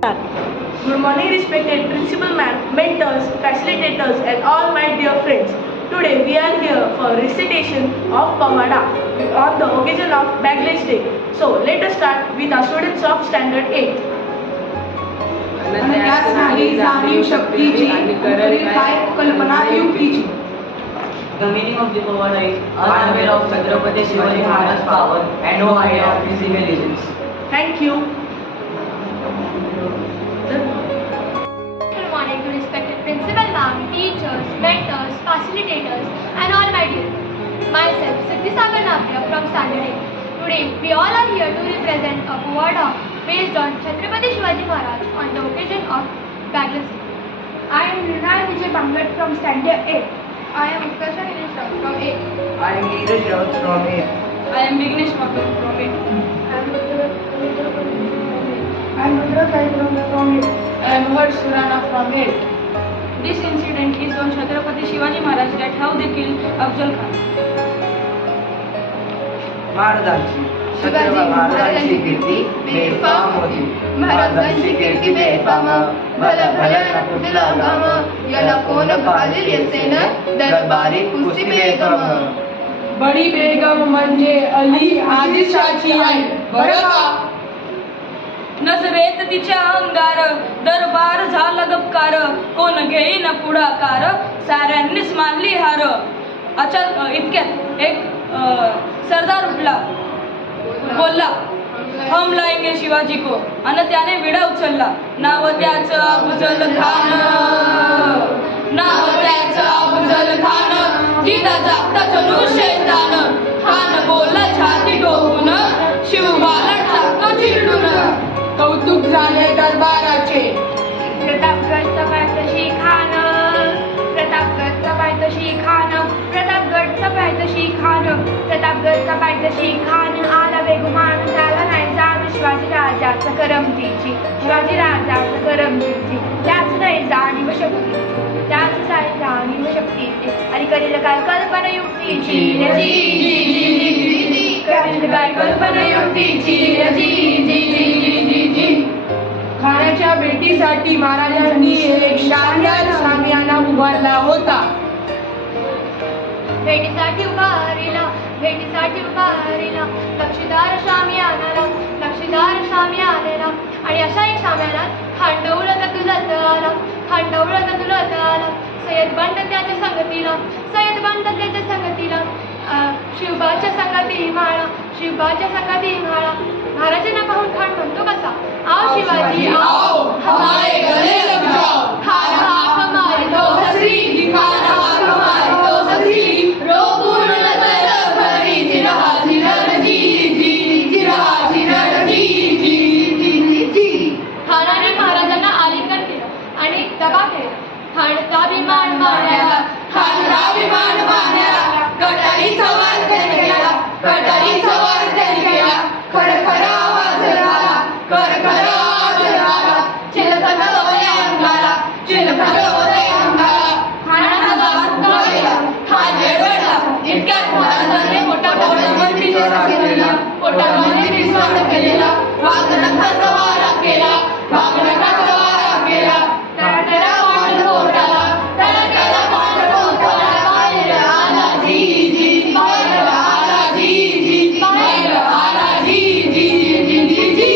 Good morning, respected principal ma'am, mentors, facilitators, and all my dear friends. Today we are here for recitation of Pavada on the occasion of Backlash Day. So let us start with our students of Standard 8. The meaning of the Pavada is unaware of Chhatrapati Shivaji Maharaj's power and no idea of his intelligence. Thank you. Good morning to respected principal ma'am, teachers, mentors, facilitators, and all my dear friends. Myself, Siddhi Sagar Napia from Standard 8. Today, we all are here to represent a Pavada based on Chhatrapati Shivaji Maharaj on the occasion of Backlash Day. I am Rinal Vijay Bangat from Standard 8. I am Utkarsha Dinesh from 8. I am Neeraj Raut from 8. I am Vignesh Makar from 8. I am Rudra Sai from 8. I am Harsh Surana from 8. This incident is on Chhatrapati Shivaji Maharaj, that how they killed Afzal Khan. महाराजांची शिवाजी महाराजांची कीर्ती बेफाम होती. महाराजांची कीर्ती बेफाम, भला भला न कुठला गाम, याला कोण घालेल येसेन दरबारी कुस्ती बेगम. बडी बेगम म्हणजे अली आदिलशाची आई, बरं का? नजरेत तिच्या अंगार दरबार झाला गपकार, कोण घेईन पुढाकार, साऱ्यांनीच मानली हार. इतक्यात एक सरदार उठला, बोलला हम लाएंगे शिवाजी को, आणि त्याने विडा उचलला. नाव त्याचं अफजल खान, नाव त्याचं अफजल खान, जिता जागता चलू शैतान. खान बोलला छाती ठोकून, शिवबाला टाकतो चिरडून. कौतुक झाले दरबाराचे. प्रतापगडचा पायथ्याशी खान, प्रतापगडचा पायथ्याशी खान, प्रतापगडचा पायथ्याशी खान, प्रतापगडचा पायथ्याशी खान. आला बेगुमान त्याला नाही जाण शिवाजी राजाचं करमतीची, शिवाजी राजाचं करमतीची. त्याच नाही जाणीव शक्ती, त्याच नाही जाणीव शक्तीची. आणि करील काय कल्पना युक्तीची, करील काय कल्पना युक्तीची. खाण्याच्या भेटीसाठी महाराजांनी एक शानदार सामियाना उभारला होता. भेटीसाठी उभारिला, भेटीसाठी उभारिला, लक्षीदार शामियानाला, लक्षीदार शामियानेला. आणि अशा एक शामियानात खांडवलं तुलत आला, खांडवलं तुलत आला. सय्यद बंड त्याच्या संगतीला, सय्यद बंड त्याच्या संगतीला. शिवबाच्या संगती म्हाळा, शिवबाच्या संगती म्हाळा. महाराजांना पाहून खान म्हणतो कसा, आओ शिवाजी आओ, हमारे गले लग जाओ. खान हाक मारतो हसरी, खान हाक मारतो हसरी. रोपून नजर भरी, जिरहा जिरड जी जी, जिरहा जिरड जी जी जी. खानाने महाराजांना आलिंगन केलं आणि दबा केला. खानचा अभिमान मानायला, खानचा अभिमान मानायला. कटारी सवार त्याने केला, कटारी सवार त्याने केला. खडखड आवाज झाला, खडखड आवाज झाला. चिलखत होते अंगाला, चिलखत होते अंगाला. खानाचा दास कळला, खान वेडला. इतक्यात महाराजांनी पोटामध्ये केलेला, पोटामध्ये विश्वास केलेला. वाघनखाचा वारा केला, वाघनखाचा वारा केला. तडतडा वाढ पोटाला, तडतडा वाढ पोटाला. बाहेर आला जी जी, बाहेर आला जी जी, बाहेर आला जी जी जी जी जी.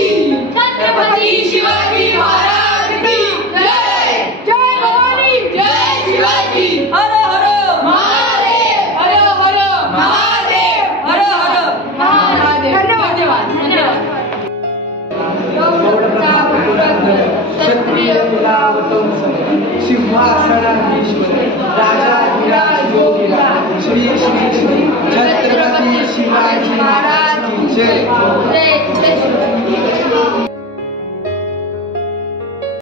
छत्रपती शिवाजी महाराज की जय. जय भवानी, जय शिवाजी. हर हर महादेव, हर हर महादेव, हर हर महादेव. धन्यवाद धन्यवाद. क्षत्रिय सिंहासनाधीश्वर राजाधिराज योगीराज श्री श्री श्री छत्रपती शिवाजी महाराज की जय. जय जय शिवाजी.